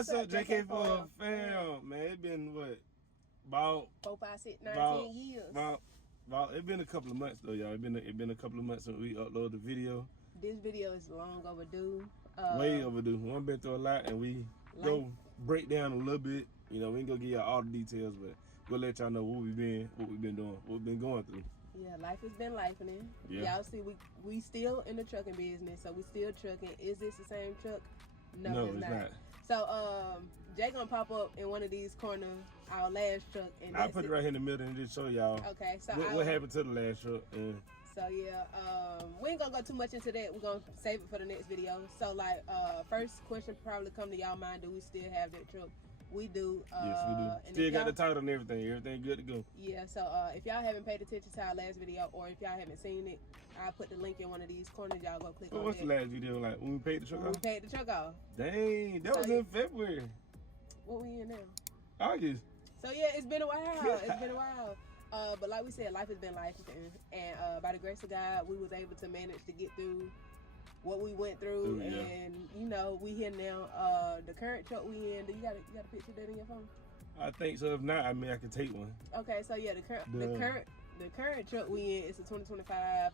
What's up, JK4 fam? Man, it been what? About 4, 5, 6, 19 years. About it been a couple of months though, y'all. It been a couple of months since we uploaded the video. This video is long overdue. Way overdue. We've been through a lot, and we go break down a little bit. You know, we ain't gonna give y'all all the details, but we'll let y'all know what we've been doing, what we've been going through. Yeah, life has been lifing. Yeah. Y'all see, we still in the trucking business, so we still trucking. Is this the same truck? No, it's not. So Jay gonna pop up in one of these corners, our last truck, and I'll put it right here in the middle and just show y'all. Okay, so what happened to the last truck. So yeah, we ain't gonna go too much into that. We're gonna save it for the next video. So like, first question probably come to y'all mind: do we still have that truck? We do. Yes, we do. Still got the title and everything. Everything good to go. Yeah. So if y'all haven't paid attention to our last video, or if y'all haven't seen it, I'll put the link in one of these corners. Y'all go click on it. What's the last video like? When we paid the truck off? We paid the truck off. Dang, that was in February. What we in now? August. So yeah, it's been a while. It's been a while. But like we said, life has been life, and by the grace of God, we was able to manage to get through what we went through, and you know, we here now. The current truck we in. Do you got a picture of that in your phone? I think so. If not, I mean, I can take one. Okay, so yeah, the current truck we in is a 2025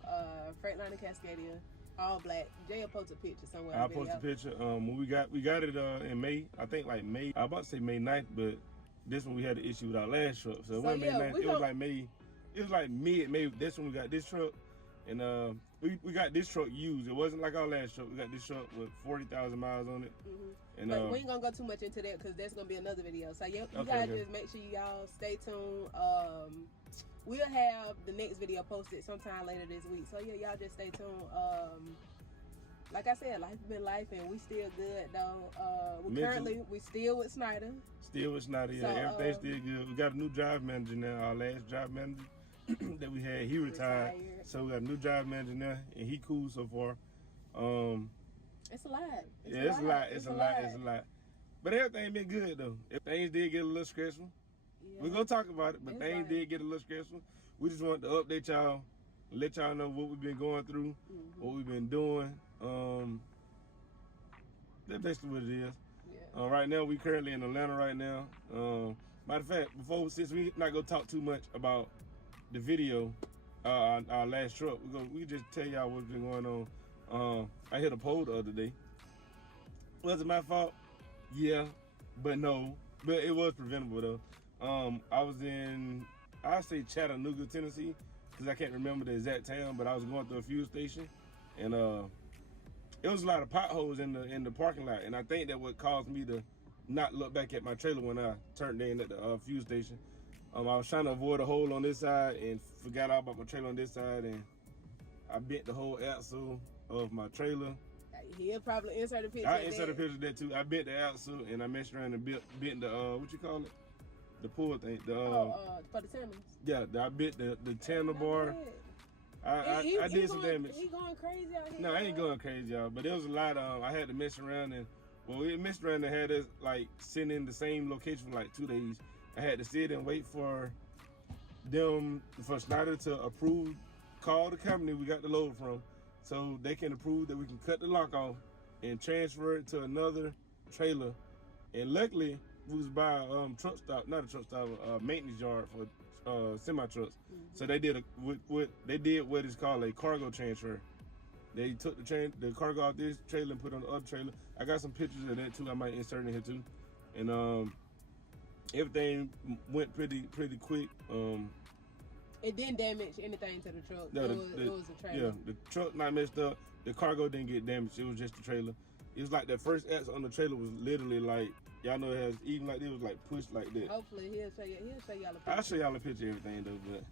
Freightliner Cascadia, all black. Jay will post a picture somewhere. I'll post a picture. We got it in May. I think like May. I was about to say May 9th, but this one we had an issue with our last truck, so it wasn't May 9th. It was like May. It was like mid-May. That's when we got this truck. And we got this truck used. It wasn't like our last truck. We got this truck with 40,000 miles on it. And but we ain't gonna go too much into that because that's gonna be another video. So you guys just make sure y'all stay tuned. We'll have the next video posted sometime later this week. So yeah, y'all just stay tuned. Like I said, life been life, and we still good though. We still with Snyder. Still with Snyder, yeah. So, everything's still good. We got a new drive manager now. Our last drive manager that we had, he retired. So we got a new drive manager now, and he cool so far. It's a lot. It's a lot. But everything been good though. If things did get a little stressful, we're gonna talk about it. But things did get a little stressful. We just wanted to update y'all, let y'all know what we've been going through, what we've been doing. That's basically what it is. Yeah. Right now, we currently in Atlanta right now. Matter of fact, since we not gonna talk too much about the video, our last truck, we just tell y'all what's been going on. I hit a pole the other day. Was it my fault? Yeah, but no. But it was preventable though. I was in, I say Chattanooga, Tennessee, because I can't remember the exact town, but I was going through a fuel station, and it was a lot of potholes in the parking lot, and I think that what caused me to not look back at my trailer when I turned in at the fuel station. I was trying to avoid a hole on this side and forgot all about my trailer on this side, and I bent the whole axle of my trailer. He'll probably insert a picture. I insert a picture of that too. I bent the axle and I messed around and bent the what you call it? The pull thing. For the tandem. Yeah, I bent the tandem bar. I did some damage. He going crazy out here. No, I ain't going crazy, y'all. But there was a lot. I had to mess around, and we messed around and had us like sitting in the same location for like 2 days. I had to sit and wait for Snyder to call the company we got the load from, so they can approve that we can cut the lock off and transfer it to another trailer. And luckily, we was by a maintenance yard for semi trucks. So they did what is called a cargo transfer. They took the cargo off this trailer and put it on the other trailer. I got some pictures of that too. I might insert in here too. And everything went pretty quick. It didn't damage anything to the truck. It was a trailer. Yeah, the truck not messed up. The cargo didn't get damaged. It was just the trailer. It was like the first axle on the trailer was literally like, y'all know it has, even like it was like pushed like that. Hopefully he'll show y'all a picture. I'll show y'all a picture of everything though, but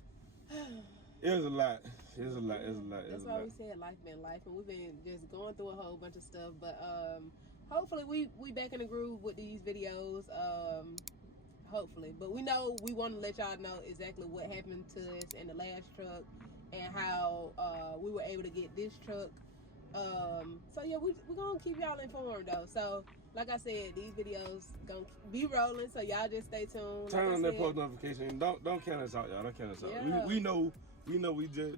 it was a lot. It was a lot. That's why we said life been life, and we've been just going through a whole bunch of stuff. But hopefully we back in the groove with these videos. Hopefully, but we know we want to let y'all know exactly what happened to us in the last truck and how we were able to get this truck. So yeah, we're gonna keep y'all informed though. So like I said, these videos gonna be rolling, so y'all just stay tuned. Turn on that post notification. Don't count us out, y'all. Don't count us out. Yeah. We know we just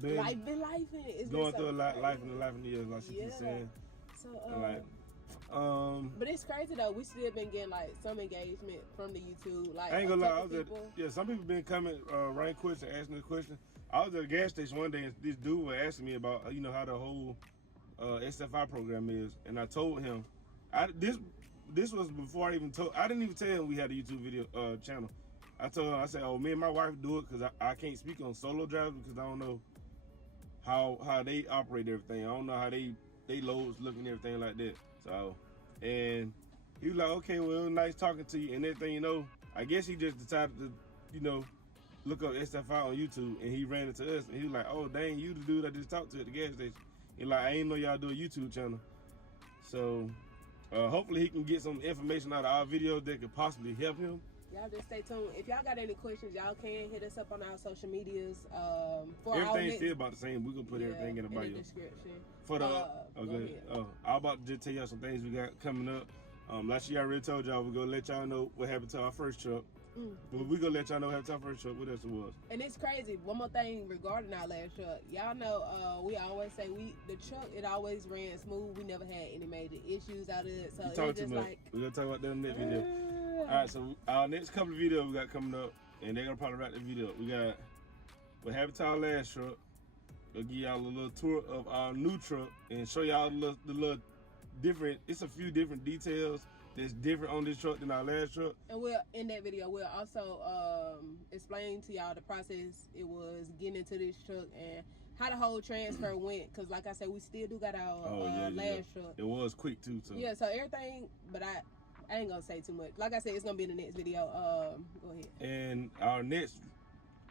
been life. It's going been through a lot, crazy. life in the years, like she keeps saying. So but it's crazy though. We still been getting like some engagement from the YouTube. Like I ain't gonna lie, some people been coming, writing questions, asking the question. I was at a gas station one day and this dude was asking me about, you know, how the whole SFI program is, and I told him, this was before I didn't even tell him we had a YouTube video channel. I told him, I said, oh, me and my wife do it because I can't speak on solo drivers because I don't know how they operate everything. I don't know how they loads look and everything like that. So, and he was like, okay, well, it was nice talking to you and everything, you know. I guess he just decided to, you know, look up SFI on YouTube, and he ran into us, and he was like, oh, dang, you the dude I just talked to at the gas station. And like, I ain't know y'all do a YouTube channel. So, hopefully he can get some information out of our videos that could possibly help him. Y'all just stay tuned. If y'all got any questions, y'all can hit us up on our social medias. For everything's still about the same. We're going to put everything in the bio. Description. For the, I'm about to just tell y'all some things we got coming up. Like she already told y'all, we're going to let y'all know what happened to our first truck. But we're going to let y'all know what happened to our first truck. What else it was? And it's crazy. One more thing regarding our last truck. Y'all know we always say the truck, it always ran smooth. We never had any major issues out of it. So it was just like... We're going to talk about that in the next video. Alright, so our next couple of videos we got coming up, and they're going to probably wrap the video up. We got what happened to our last truck. We'll give y'all a little tour of our new truck and show y'all the little different, it's a few different details that's different on this truck than our last truck. And in that video, we'll also explain to y'all the process it was getting into this truck and how the whole transfer went. Because like I said, we still do got our last truck. It was quick too. So. Yeah, so everything, but I ain't gonna say too much. Like I said, it's gonna be in the next video. Go ahead. And our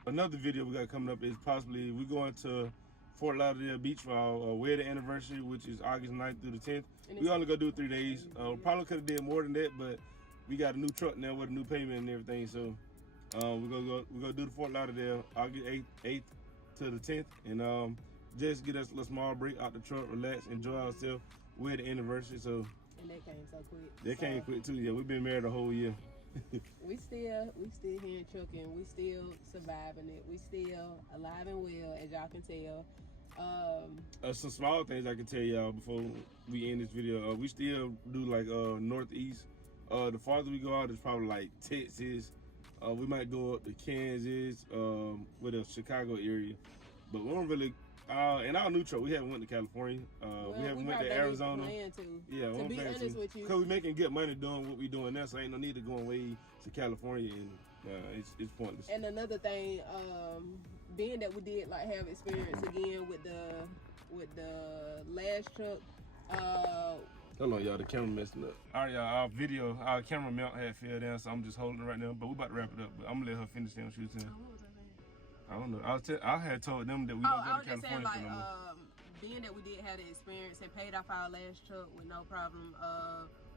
another video we got coming up is possibly we're going to Fort Lauderdale Beach for our wedding anniversary, which is August 9th through the 10th. We only gonna do 3 days. Probably could have did more than that, but we got a new truck now with a new payment and everything. So we're gonna do the Fort Lauderdale August 8th to the 10th, and just get us a little small break out the truck, relax, enjoy ourselves with the anniversary. So. And that came so quick. That came quick too. Yeah, we've been married a whole year. we still here in trucking. We still surviving it. We still alive and well, as y'all can tell. Some small things I can tell y'all before we end this video. We still do like northeast. The farther we go out is probably like Texas. We might go up to Kansas, with the Chicago area, but we don't really. In our new truck, we haven't went to California. We haven't went to Arizona. Yeah, to be honest with you, because we're making good money doing what we're doing now, so ain't no need to go away to California, and it's pointless. And another thing, being that we did like have experience again with the last truck. Hold on, y'all, the camera messing up. All right, y'all, our camera mount had fell down, so I'm just holding it right now. But we about to wrap it up. But I'm gonna let her finish them shooting. I don't know. I had told them that we don't go to California for no more. Being that we did have the experience and paid off our last truck with no problem,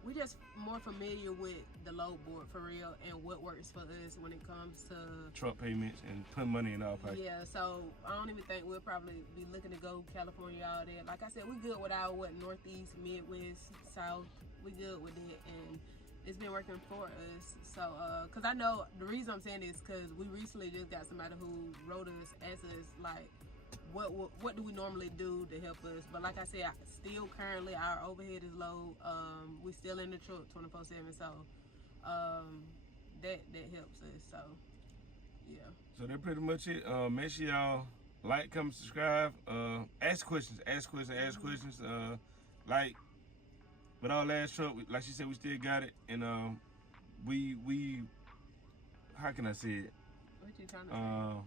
we just more familiar with the load board for real and what works for us when it comes to truck payments and putting money in our pocket. Yeah, so I don't even think we'll probably be looking to go California all that. Like I said, we good with our Northeast, Midwest, South. We good with it, and it's been working for us. So, cause I know the reason I'm saying this, cause we recently just got somebody who wrote us, asked us like, what do we normally do to help us? But like I said, still currently our overhead is low. We still in the truck 24/7. So, that helps us. So, yeah. So that's pretty much it. Make sure y'all like, comment, subscribe. Ask questions. Like. But our last truck, like she said, we still got it, and we how can I say it? What you trying to say?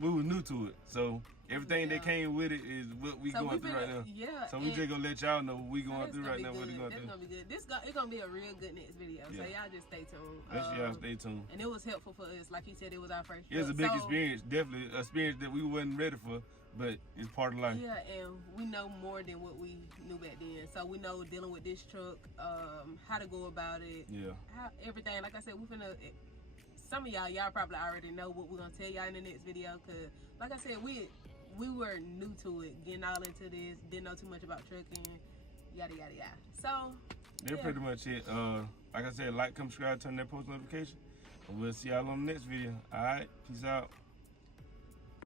We were new to it, so everything that came with it is what we going through right now. Yeah. So we just gonna let y'all know what we going through right now. What we going through. That's gonna be good. It's gonna be a real good next video. Yeah. So y'all just stay tuned. Make sure y'all stay tuned. And it was helpful for us, like you said, it was our first. It was a big experience, definitely an experience that we wasn't ready for. But it's part of life. Yeah, and we know more than what we knew back then. So we know dealing with this truck, how to go about it. Yeah. Everything. Like I said, some of y'all probably already know what we're gonna tell y'all in the next video. Cause like I said, we were new to it, getting all into this, didn't know too much about trucking, yada yada yada. So that's pretty much it. Like I said, like, comment, subscribe, turn that post notification, and we'll see y'all on the next video. All right, peace out.